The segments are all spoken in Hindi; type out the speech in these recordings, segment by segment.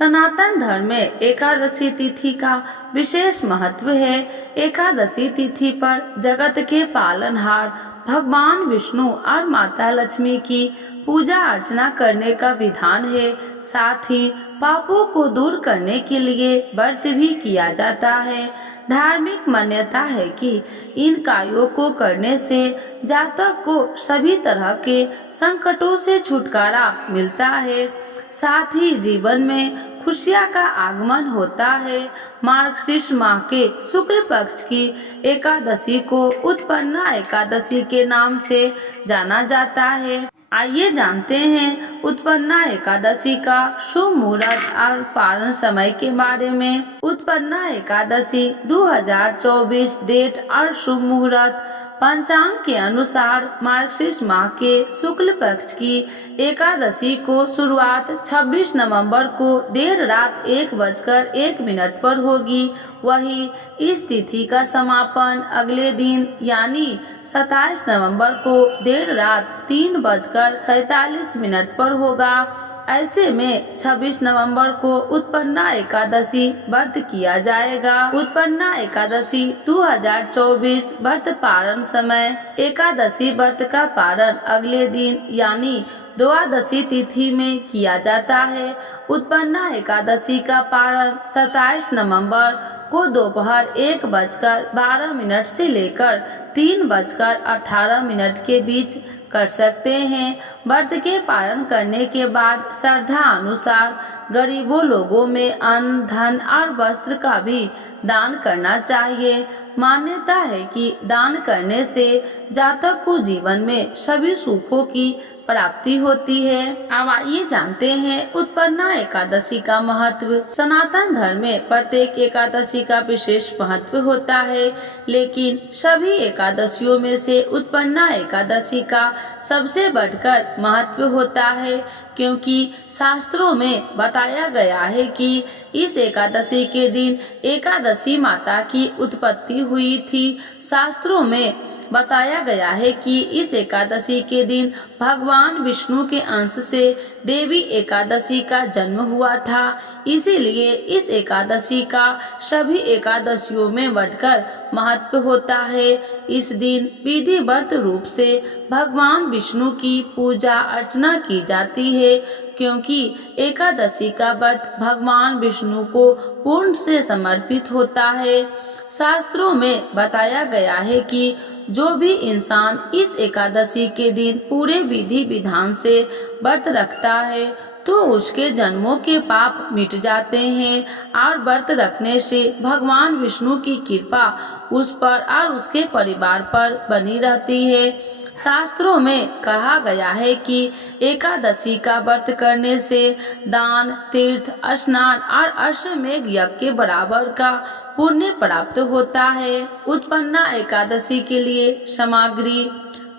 सनातन धर्म में एकादशी तिथि का विशेष महत्व है। एकादशी तिथि पर जगत के पालनहार भगवान विष्णु और माता लक्ष्मी की पूजा अर्चना करने का विधान है। साथ ही पापों को दूर करने के लिए व्रत भी किया जाता है। धार्मिक मान्यता है कि इन कार्यों को करने से जातक को सभी तरह के संकटों से छुटकारा मिलता है। साथ ही जीवन में खुशियां का आगमन होता है। मार्गशीर्ष माह के शुक्ल पक्ष की एकादशी को उत्पन्ना एकादशी के नाम से जाना जाता है। आइए जानते हैं उत्पन्ना एकादशी का शुभ मुहूर्त और पारण समय के बारे में। उत्पन्ना एकादशी 2024 डेट और शुभ मुहूर्त पंचांग के अनुसार मार्गशीर्ष माह के शुक्ल पक्ष की एकादशी को शुरुआत 26 नवंबर को देर रात 1:01 पर होगी। वही इस तिथि का समापन अगले दिन यानी 27 नवंबर को देर रात 3:47 पर होगा। ऐसे में 26 नवंबर को उत्पन्ना एकादशी व्रत किया जाएगा। उत्पन्ना एकादशी 2024 व्रत पारण समय। एकादशी व्रत का पारण अगले दिन यानी द्वादशी तिथि में किया जाता है। उत्पन्ना एकादशी का पारण 27 नवंबर को दोपहर 1:12 से लेकर 3:18 के बीच कर सकते हैं। व्रत के पालन करने के बाद श्रद्धा अनुसार गरीबों लोगों में अन्न, धन और वस्त्र का भी दान करना चाहिए। मान्यता है कि दान करने से जातक को जीवन में सभी सुखों की प्राप्ति होती है। अब आइए जानते हैं उत्पन्ना एकादशी का महत्व। सनातन धर्म में प्रत्येक एकादशी का विशेष महत्व होता है, लेकिन सभी एकादशियों में से उत्पन्ना एकादशी का सबसे बढ़कर महत्व होता है, क्योंकि शास्त्रों में बताया गया है कि इस एकादशी के दिन एकादशी माता की उत्पत्ति हुई थी। शास्त्रों में बताया गया है कि इस एकादशी के दिन भगवान विष्णु के अंश से देवी एकादशी का जन्म हुआ था। इसीलिए इस एकादशी का सभी एकादशियों में बढ़कर महत्व होता है। इस दिन विधिवत रूप से भगवान विष्णु की पूजा अर्चना की जाती है, क्योंकि एकादशी का व्रत भगवान विष्णु को पूर्ण से समर्पित होता है। शास्त्रों में बताया गया है कि जो भी इंसान इस एकादशी के दिन पूरे विधि विधान से व्रत रखता है तो उसके जन्मों के पाप मिट जाते हैं और व्रत रखने से भगवान विष्णु की कृपा उस पर और उसके परिवार पर बनी रहती है। शास्त्रों में कहा गया है कि एकादशी का व्रत करने से दान, तीर्थ, स्नान और अश्वमेध यज्ञ के बराबर का पुण्य प्राप्त होता है। उत्पन्ना एकादशी के लिए सामग्री: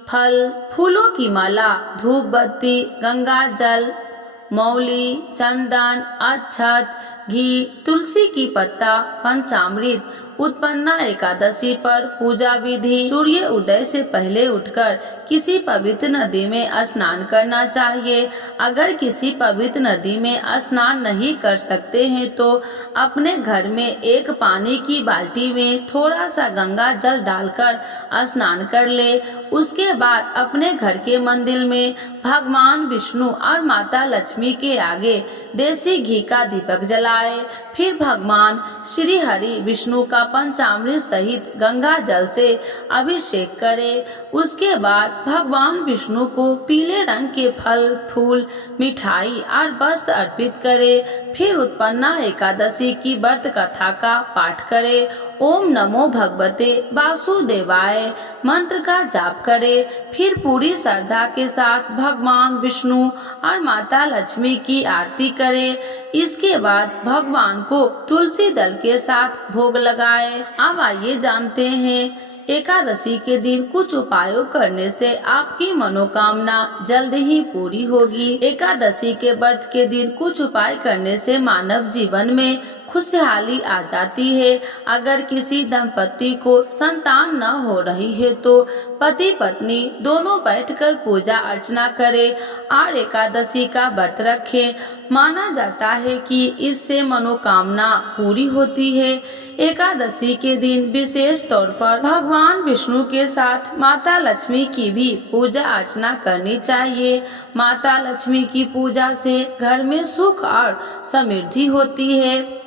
फल, फूलों की माला, धूप बत्ती, गंगा जल, मौली, चंदन, अक्षत, घी, तुलसी की पत्ता, पंचामृत। उत्पन्ना एकादशी पर पूजा विधि: सूर्य उदय से पहले उठकर किसी पवित्र नदी में स्नान करना चाहिए। अगर किसी पवित्र नदी में स्नान नहीं कर सकते हैं तो अपने घर में एक पानी की बाल्टी में थोड़ा सा गंगा जल डालकर स्नान कर ले। उसके बाद अपने घर के मंदिर में भगवान विष्णु और माता लक्ष्मी के आगे देसी घी का दीपक जलाए। फिर भगवान श्री हरि विष्णु का पंचामृत सहित गंगा जल से अभिषेक करे। उसके बाद भगवान विष्णु को पीले रंग के फल, फूल, मिठाई और वस्त्र अर्पित करे। फिर उत्पन्ना एकादशी की व्रत कथा का पाठ करे। ओम नमो भगवते वासुदेवाय मंत्र का जाप करे। फिर पूरी श्रद्धा के साथ भगवान विष्णु और माता लक्ष्मी की आरती करे। इसके बाद भगवान को तुलसी दल के साथ भोग लगाए। अब आइए जानते हैं एकादशी के दिन कुछ उपायों करने से आपकी मनोकामना जल्द ही पूरी होगी। एकादशी के व्रत के दिन कुछ उपाय करने से मानव जीवन में खुशहाली आ जाती है। अगर किसी दंपति को संतान न हो रही है तो पति पत्नी दोनों बैठकर पूजा अर्चना करें और एकादशी का व्रत रखें। माना जाता है कि इससे मनोकामना पूरी होती है। एकादशी के दिन विशेष तौर पर भगवान विष्णु के साथ माता लक्ष्मी की भी पूजा अर्चना करनी चाहिए। माता लक्ष्मी की पूजा से घर में सुख और समृद्धि होती है।